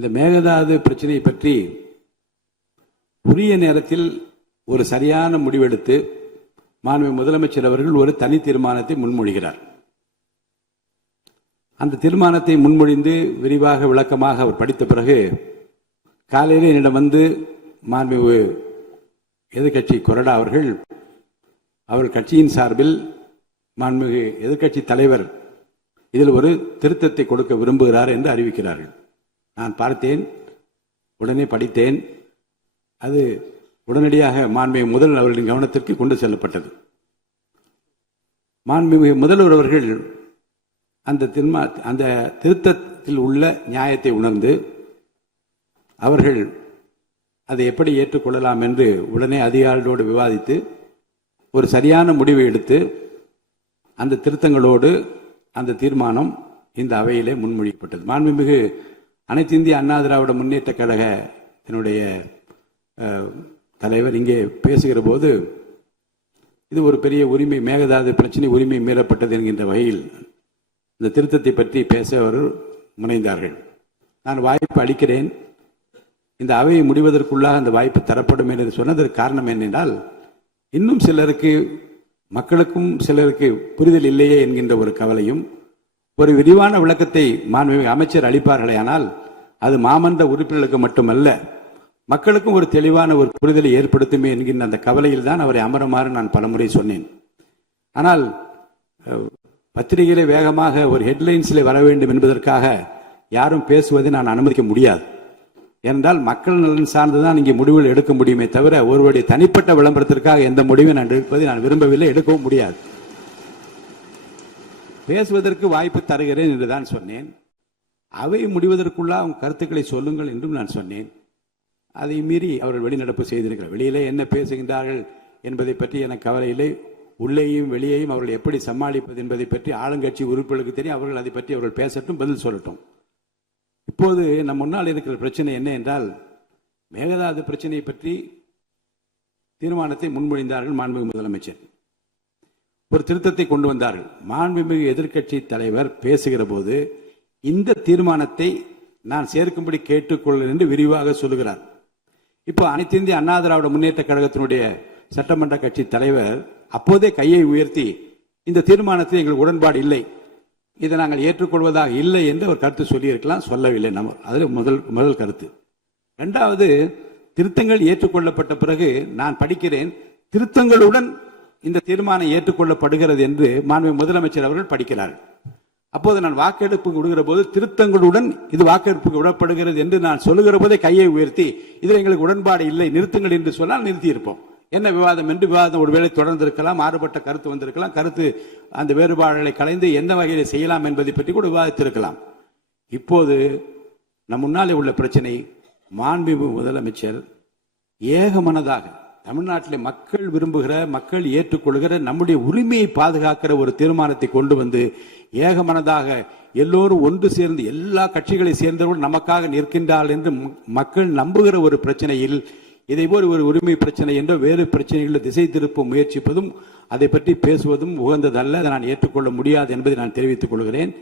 இந்த மேகதாது பிரச்சனையை பற்றி உரிய நேரத்தில் ஒரு சரியான முடிவெடுத்து மாண்புமிகு முதலமைச்சர் அவர்கள் ஒரு தனி தீர்மானத்தை முன்மொழிகிறார். அந்த தீர்மானத்தை முன்மொழிந்து விரிவாக விளக்கமாக அவர் படித்த பிறகு காலையில் என்னிடம் வந்து மாண்புமிகு எதிர்கட்சி கொறடா அவர்கள் கட்சியின் சார்பில் மாண்புமிகு எதிர்கட்சி தலைவர் இதில் ஒரு திருத்தத்தை கொடுக்க விரும்புகிறார் என்று அறிவிக்கிறார்கள். நான் பார்த்தேன், உடனே படித்தேன். அது உடனடியாக மாண்புமிகு முதல்வர் அவர்களின் கவனத்திற்கு கொண்டு செல்லப்பட்டது. மாண்புமிகு முதல்வர் அவர்கள் அந்த திருத்தத்தில் உள்ள நியாயத்தை உணர்ந்து அவர்கள் அதை எப்படி ஏற்றுக்கொள்ளலாம் என்று உடனே அதிகாரிகளோடு விவாதித்து ஒரு சரியான முடிவை எடுத்து அந்த திருத்தங்களோடு அந்த தீர்மானம் இந்த அவையிலே முன்மொழியப்பட்டது. மாண்புமிகு அனைத்து இந்திய அண்ணா திராவிட முன்னேற்ற கழகத்தினுடைய தலைவர் இங்கே பேசுகிற போது இது ஒரு பெரிய உரிமை, மேகதாது பிரச்சனை உரிமை மீறப்பட்டது என்கின்ற வகையில் இந்த திருத்தத்தை பற்றி பேச அவர் முனைந்தார்கள். நான் வாய்ப்பு அளிக்கிறேன், இந்த அவையை முடிவதற்குள்ளாக அந்த வாய்ப்பு தரப்படும் என்று சொன்னதற்கு காரணம் என்னென்றால், இன்னும் சிலருக்கு மக்களுக்கும் சிலருக்கு புரிதல் இல்லையே என்கின்ற ஒரு கவலையும், ஒரு விரிவான விளக்கத்தை மாண்புமிகு அமைச்சர் அளிப்பார்களே ஆனால் அது மாமன்ற உறுப்பினர்களுக்கு மட்டுமல்ல மக்களுக்கும் ஒரு தெளிவான ஒரு புரிதலை ஏற்படுத்துமே என்கின்ற அந்த கவலையில் தான் அவரை அமருமாறு நான் பலமுறை சொன்னேன். ஆனால் பத்திரிகையிலே வேகமாக ஒரு ஹெட்லைன்ஸில் வர வேண்டும் என்பதற்காக யாரும் பேசுவதை நான் அனுமதிக்க முடியாது. ஏனென்றால் மக்கள் நலன் சார்ந்துதான் இங்கே முடிவுகள் எடுக்க முடியுமே தவிர ஒருவருடைய தனிப்பட்ட விளம்பரத்திற்காக எந்த முடிவை நான் எடுப்பதை நான் விரும்பவில்லை, எடுக்கவும் முடியாது. பேசுவதற்கு வாய்ப்பு தருகிறேன் என்றுதான் சொன்னேன். அவை முடிவதற்குள்ள அவங்க கருத்துக்களை சொல்லுங்கள் என்றும் நான் சொன்னேன். அதை மீறி அவர்கள் வெளிநடப்பு செய்திருக்கிறார். வெளியிலே என்ன பேசுகின்றார்கள் என்பதை பற்றி எனக்கு கவலை இல்லை. உள்ளேயும் வெளியேயும் அவர்கள் எப்படி சமாளிப்பது என்பதை பற்றி ஆளுங்கட்சி உறுப்பினர்களுக்கு தெரியும். அவர்கள் அதை பற்றி அவர்கள் பேசட்டும், பதில் சொல்லட்டும். இப்போது நம் முன்னால் இருக்கிற பிரச்சனை என்ன என்றால், மேகதாது பிரச்சனையை பற்றி தீர்மானத்தை முன்மொழிந்தார்கள் மாண்புமிகு முதலமைச்சர். ஒரு திருத்தத்தை கொண்டு வந்தார்கள். மாண்புமிகு எதிர்க்கட்சி தலைவர் பேசுகிற போது இந்த தீர்மானத்தை நான் சேர்க்கும்படி கேட்டுக்கொள்கிறேன் என்று விரிவாக சொல்லுகிறார். இப்போ அனைத்து இந்திய அண்ணா திராவிட முன்னேற்ற கழகத்தினுடைய சட்டமன்ற கட்சி தலைவர் அப்போதே கையை உயர்த்தி இந்த தீர்மானத்தை எங்களுக்கு உடன்பாடு இல்லை, இதை நாங்கள் ஏற்றுக்கொள்வதாக இல்லை என்று அவர் கருத்து சொல்லியிருக்கலாம், சொல்லவில்லை. நம்ம அதில் முதல் கருத்து. இரண்டாவது, திருத்தங்கள் ஏற்றுக்கொள்ளப்பட்ட பிறகு நான் படிக்கிறேன், திருத்தங்களுடன் இந்த தீர்மானம் ஏற்றுக்கொள்ளப்படுகிறது என்று மாண்புமிகு முதலமைச்சர் அவர்கள் படிக்கிறார்கள். அப்போது நான் வாக்கெடுப்புக்கு விடுகிற போது திருத்தங்களுடன் இது வாக்கெடுப்புக்கு விடப்படுகிறது என்று நான் சொல்லுகிற போதே கையை உயர்த்தி இதில் எங்களுக்கு உடன்பாடு இல்லை, நிறுத்துங்கள் என்று சொன்னால் நிறுத்தி இருப்போம். என்ன விவாதம் என்று விவாதம் ஒருவேளை தொடர்ந்திருக்கலாம், மாறுபட்ட கருத்து வந்திருக்கலாம், கருத்து அந்த வேறுபாடுகளை கலைந்து என்ன வகையில் செய்யலாம் என்பதை பற்றி கூட விவாதித்திருக்கலாம். இப்போது நம் முன்னாலே உள்ள பிரச்சனை, மாண்புமிகு முதலமைச்சர் ஏகமனதாக தமிழ்நாட்டில் மக்கள் விரும்புகிற, மக்கள் ஏற்றுக்கொள்கிற, நம்முடைய உரிமையை பாதுகாக்கிற ஒரு தீர்மானத்தை கொண்டு வந்து ஏகமனதாக எல்லோரும் ஒன்று சேர்ந்து எல்லா கட்சிகளை சேர்ந்தவர்கள் நமக்காக நிற்கின்றார்கள் என்று மக்கள் நம்புகிற ஒரு பிரச்சனையில் இதை போல் ஒரு உரிமை பிரச்சனை என்ற வேறு பிரச்சனைகளை திசை திருப்ப முயற்சிப்பதும் அதை பற்றி பேசுவதும் உகந்ததல்ல. அதை நான் ஏற்றுக்கொள்ள முடியாது என்பதை நான் தெரிவித்துக் கொள்கிறேன்.